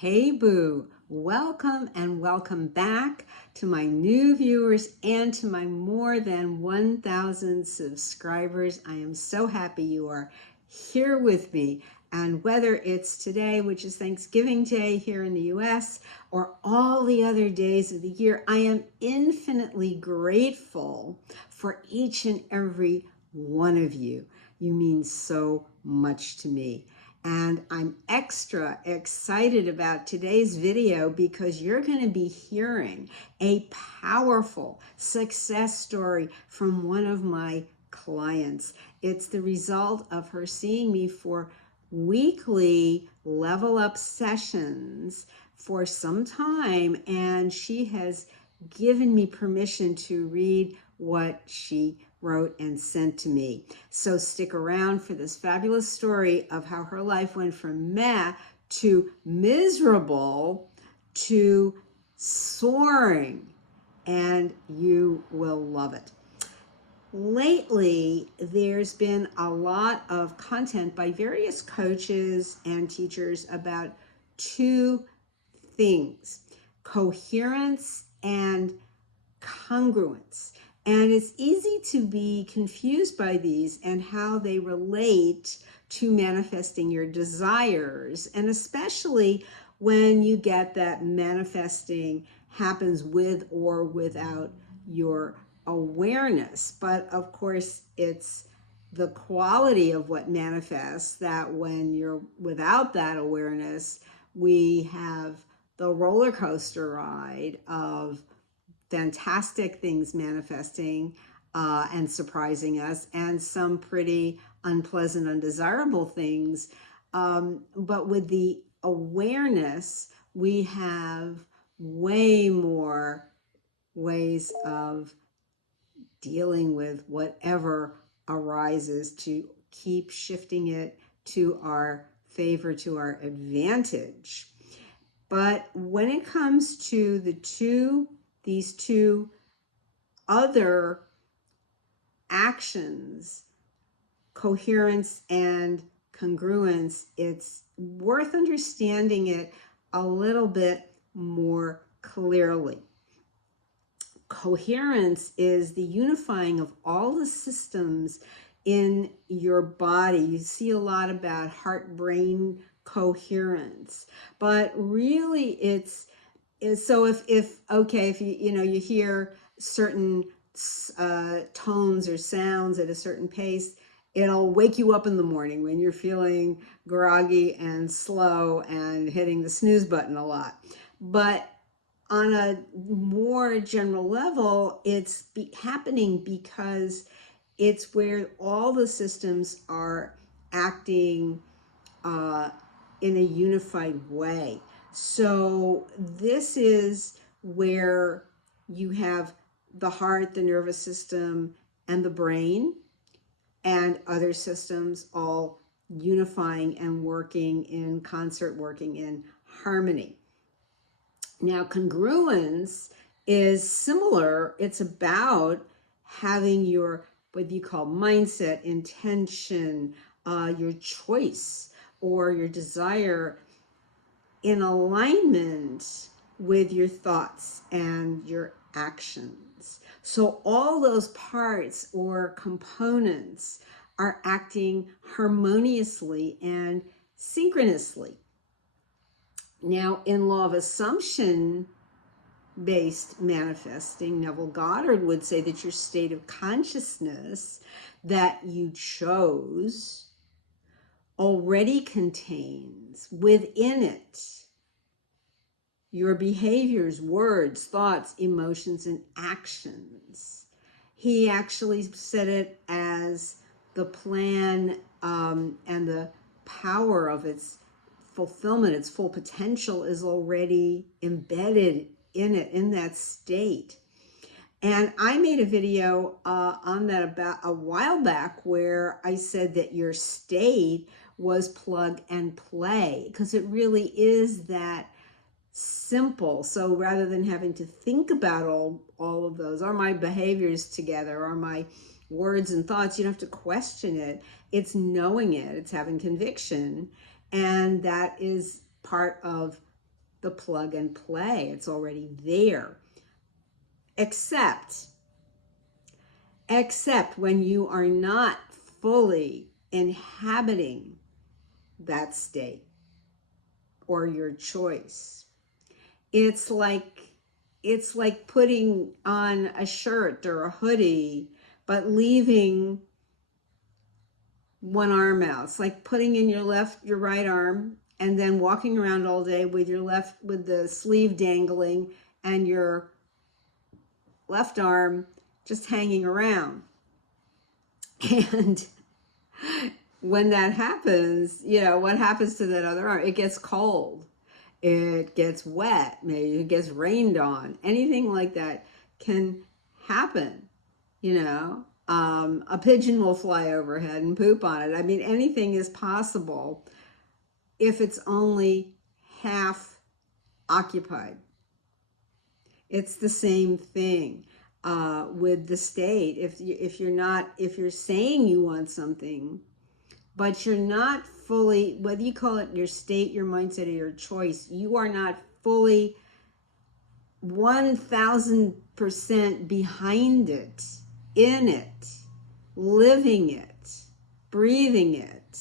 Hey boo, welcome and welcome back to my new viewers and to my more than 1,000 subscribers. I am so happy you are here with me. And whether it's today, which is Thanksgiving Day here in the US, or all the other days of the year, I am infinitely grateful for each and every one of you. You mean so much to me. And I'm extra excited about today's video because you're going to be hearing a powerful success story from one of my clients. It's the result of her seeing me for weekly level up sessions for some time, and she has given me permission to read what she wrote and sent to me. So stick around for this fabulous story of how her life went from meh to miserable to soaring, and you will love it. Lately, there's been a lot of content by various coaches and teachers about two things: coherence and congruence. And it's easy to be confused by these and how they relate to manifesting your desires, and especially when you get that manifesting happens with or without your awareness. But of course, it's the quality of what manifests that when you're without that awareness, we have the roller coaster ride of fantastic things manifesting and surprising us, and some pretty unpleasant, undesirable things. But with the awareness, we have way more ways of dealing with whatever arises to keep shifting it to our favor, to our advantage. But when it comes to these two other actions, coherence and congruence, it's worth understanding it a little bit more clearly. Coherence is the unifying of all the systems in your body. You see a lot about heart-brain coherence, but really it's so if you hear certain tones or sounds at a certain pace, it'll wake you up in the morning when you're feeling groggy and slow and hitting the snooze button a lot. But on a more general level, it's happening because it's where all the systems are acting in a unified way. So this is where you have the heart, the nervous system, and the brain, and other systems all unifying and working in concert, working in harmony. Now, congruence is similar. It's about having your, what you call mindset, intention, your choice, or your desire in alignment with your thoughts and your actions. So all those parts or components are acting harmoniously and synchronously. Now, in law of assumption based manifesting, Neville Goddard would say that your state of consciousness that you chose already contains within it your behaviors, words, thoughts, emotions, and actions. He actually said it as the plan and the power of its fulfillment, its full potential is already embedded in it, in that state. And I made a video on that about a while back where I said that your state was plug and play, because it really is that simple. So rather than having to think about all of those, are my behaviors together, are my words and thoughts, you don't have to question it. It's knowing it, it's having conviction, and that is part of the plug and play. It's already there. Except when you are not fully inhabiting that state or your choice. It's like putting on a shirt or a hoodie, but leaving one arm out. It's like putting in your right arm and then walking around all day with with the sleeve dangling and your left arm just hanging around. And when that happens, what happens to that other arm? It gets cold. It gets wet. Maybe it gets rained on. Anything like that can happen, A pigeon will fly overhead and poop on it. I mean, anything is possible if it's only half occupied. It's the same thing with the state. If you're saying you want something, but you're not fully, whether you call it your state, your mindset, or your choice, you are not fully 1000% behind it, in it, living it, breathing it,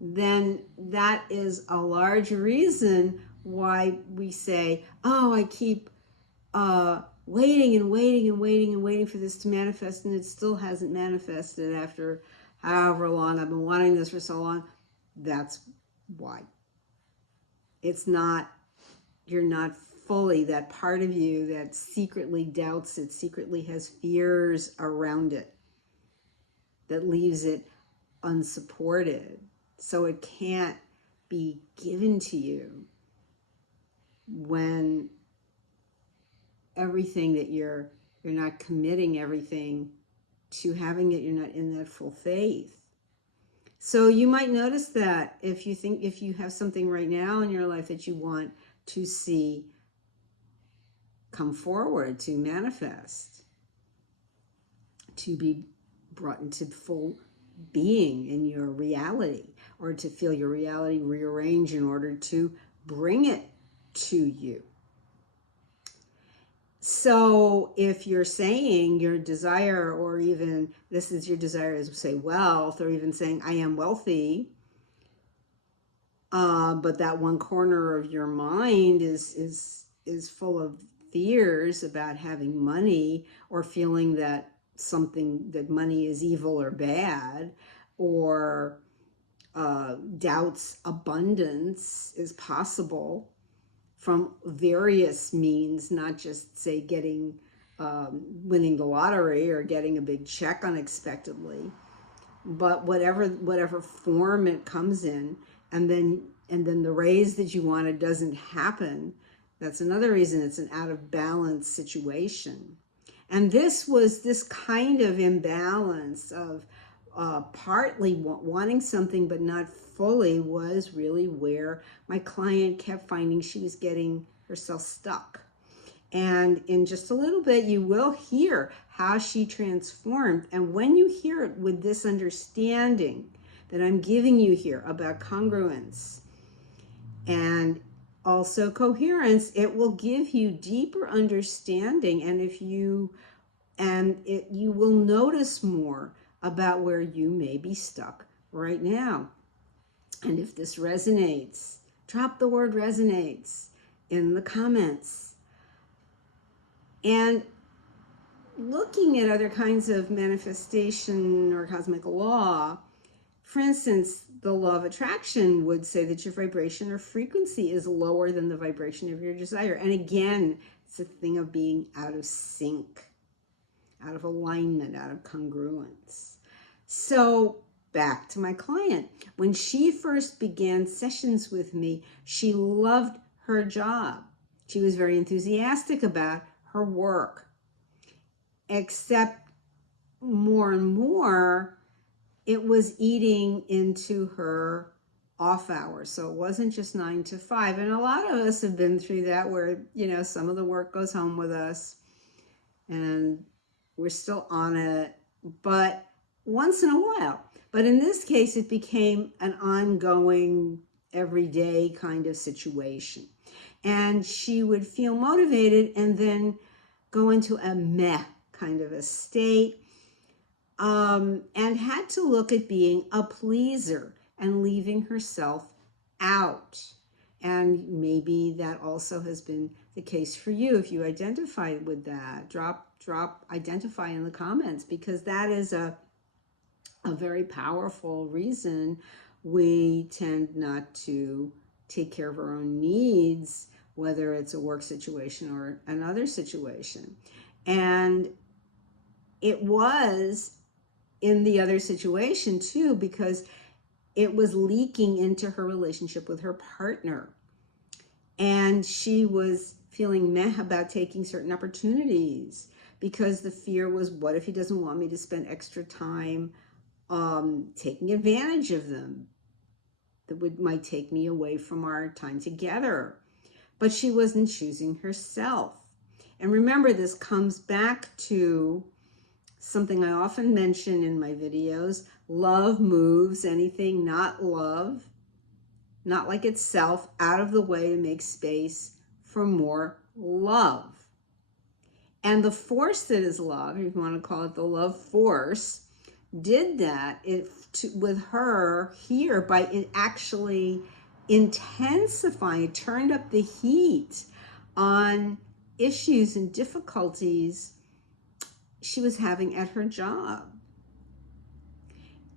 then that is a large reason why we say, oh, I keep waiting and waiting and waiting and waiting for this to manifest, and it still hasn't manifested after however long. I've been wanting this for so long. That's why. You're not fully, that part of you that secretly doubts it, secretly has fears around it, that leaves it unsupported. So it can't be given to you when everything that you're not committing everything to having it, you're not in that full faith. So you might notice that if you have something right now in your life that you want to see come forward, to manifest, to be brought into full being in your reality, or to feel your reality rearrange in order to bring it to you. So if you're saying your desire, or even this is your desire is, say, wealth, or even saying I am wealthy, but that one corner of your mind is full of fears about having money, or feeling that money is evil or bad, or doubts abundance is possible from various means, not just, say, winning the lottery or getting a big check unexpectedly, but whatever form it comes in, and then the raise that you wanted doesn't happen. That's another reason it's an out of balance situation. And this kind of imbalance of partly wanting something but not fully was really where my client kept finding she was getting herself stuck. And in just a little bit, you will hear how she transformed. And when you hear it with this understanding that I'm giving you here about congruence and also coherence, it will give you deeper understanding. And you will notice more about where you may be stuck right now. And if this resonates, drop the word resonates in the comments. And looking at other kinds of manifestation or cosmic law, for instance, the law of attraction would say that your vibration or frequency is lower than the vibration of your desire. And again, it's a thing of being out of sync, out of alignment, out of congruence. So back to my client. When she first began sessions with me, she loved her job. She was very enthusiastic about her work, except more and more it was eating into her off hours. So it wasn't just 9 to 5. And a lot of us have been through that, where, some of the work goes home with us and we're still on it, but once in a while. But in this case, it became an ongoing everyday kind of situation. And she would feel motivated and then go into a meh kind of a state, and had to look at being a pleaser and leaving herself out. And maybe that also has been the case for you. If you identify with that, identify in the comments, because that is a very powerful reason we tend not to take care of our own needs, whether it's a work situation or another situation. And it was in the other situation too, because it was leaking into her relationship with her partner. And she was feeling meh about taking certain opportunities because the fear was, what if he doesn't want me to spend extra time taking advantage of them? That might take me away from our time together. But she wasn't choosing herself. And remember, this comes back to something I often mention in my videos. Love moves anything not love, not like itself, out of the way to make space for more love. And the force that is love, if you want to call it the love force, did that with her here by it actually intensifying, it turned up the heat on issues and difficulties she was having at her job.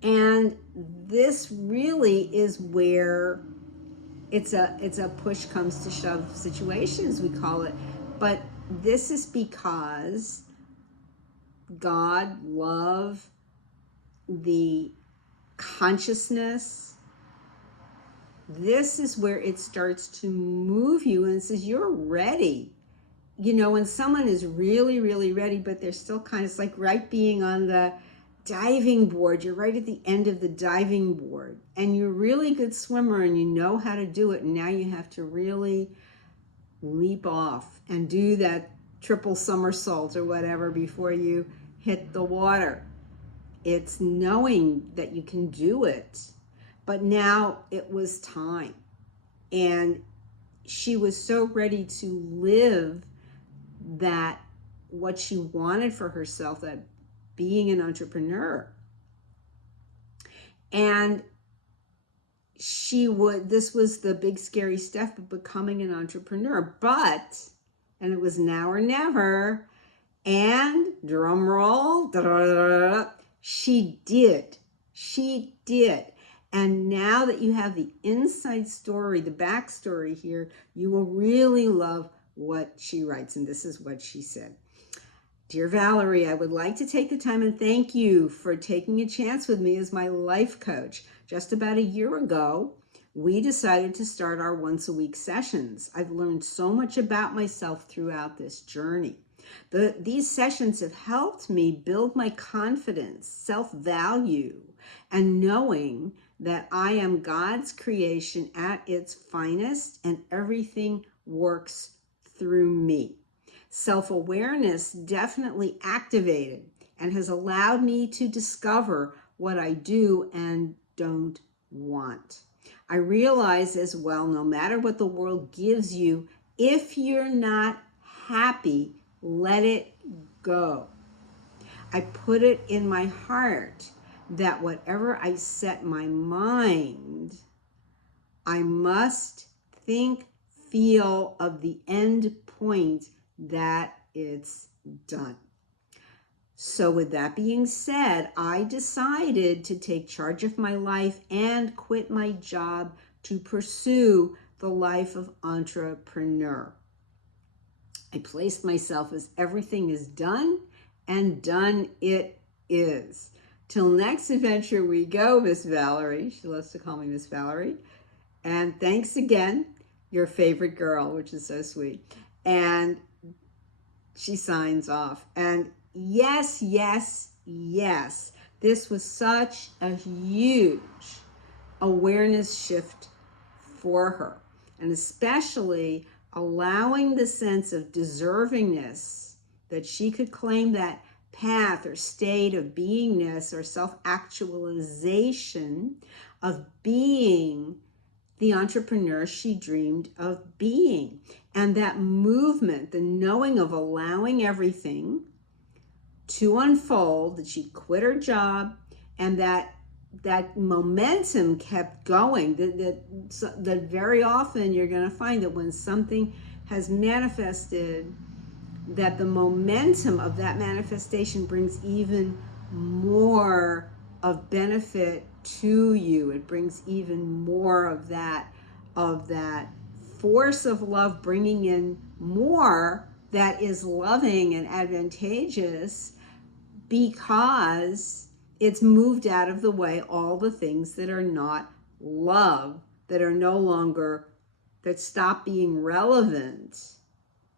And this really is where it's a push comes to shove situation, as we call it. But this is because God, love, the consciousness, this is where it starts to move you and says, you're ready. You know, when someone is really, really ready, but they're still kind of, it's like right being on the diving board. You're right at the end of the diving board and you're a really good swimmer and you know how to do it. And now you have to really leap off and do that triple somersault or whatever before you hit the water. It's knowing that you can do it. But now it was time. And she was so ready to live that what she wanted for herself, that being an entrepreneur. And this was the big scary step of becoming an entrepreneur. But, and it was now or never, and drum roll, she did. And now that you have the inside story, the backstory here, you will really love what she writes. And this is what she said. Dear Valerie, I would like to take the time and thank you for taking a chance with me as my life coach. Just about a year ago, we decided to start our once-a-week sessions. I've learned so much about myself throughout this journey. These sessions have helped me build my confidence, self-value, and knowing that I am God's creation at its finest and everything works through me. Self-awareness definitely activated and has allowed me to discover what I do and don't want. I realize as well, no matter what the world gives you, if you're not happy, let it go. I put it in my heart that whatever I set my mind, I must think, feel of the end point that it's done. So with that being said, I decided to take charge of my life and quit my job to pursue the life of entrepreneur. I placed myself as everything is done, and done it is. Till next adventure we go, Miss Valerie. She loves to call me Miss Valerie. And thanks again, your favorite girl, which is so sweet. And she signs off. And yes, yes, yes, this was such a huge awareness shift for her. And especially allowing the sense of deservingness that she could claim that path or state of beingness or self-actualization of being the entrepreneur she dreamed of being. And that movement, the knowing of allowing everything to unfold, that she quit her job, and that momentum kept going, that very often you're going to find that when something has manifested, that the momentum of that manifestation brings even more of benefit to you. It brings even more of that force of love, bringing in more that is loving and advantageous, because it's moved out of the way all the things that are not love, that are no longer, that stop being relevant,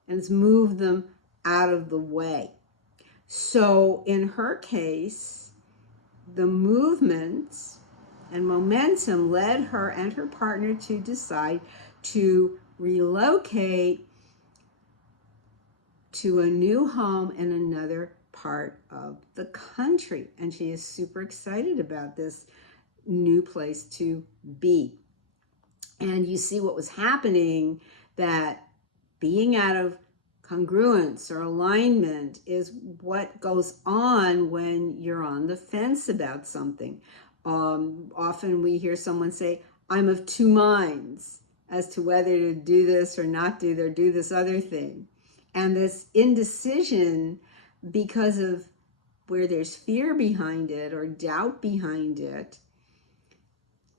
and it's moved them out of the way. So in her case, the movement and momentum led her and her partner to decide to relocate to a new home in another part of the country. And she is super excited about this new place to be. And you see what was happening, that being out of congruence or alignment is what goes on when you're on the fence about something. Often we hear someone say, I'm of two minds as to whether to do this or not do this other thing. And this indecision, because of where there's fear behind it or doubt behind it,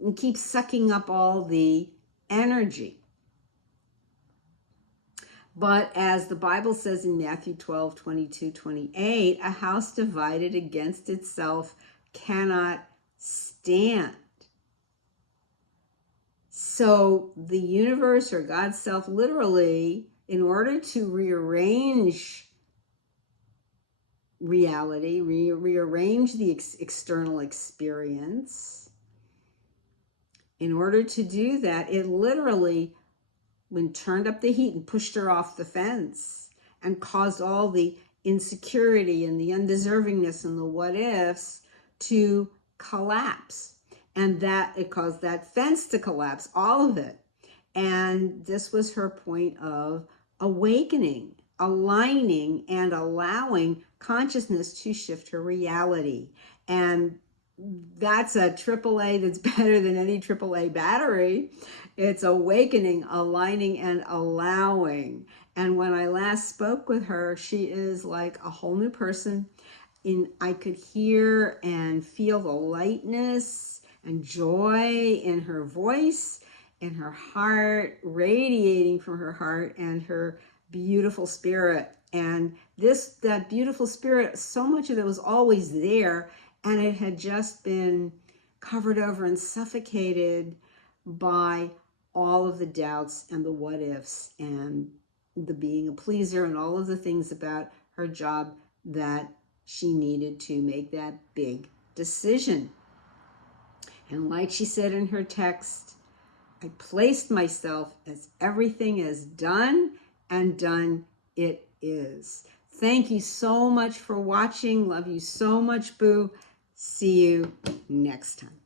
and keeps sucking up all the energy. But as the Bible says in Matthew 12, 22, 28, a house divided against itself cannot stand. So the universe, or God's self, literally, in order to rearrange reality, rearrange the external experience, in order to do that, it literally, when turned up the heat and pushed her off the fence and caused all the insecurity and the undeservingness and the what ifs to collapse. And that it caused that fence to collapse, all of it. And this was her point of awakening, aligning, and allowing consciousness to shift her reality. And that's a AAA that's better than any AAA battery. It's awakening, aligning, and allowing. And when I last spoke with her, she is like a whole new person. I could hear and feel the lightness and joy in her voice, in her heart, radiating from her heart, and her beautiful spirit. And that beautiful spirit, so much of it was always there, and it had just been covered over and suffocated by all of the doubts and the what ifs and the being a pleaser and all of the things about her job that she needed to make that big decision. And like she said in her text, I placed myself as everything is done, and done it is. Thank you so much for watching. Love you so much, Boo. See you next time.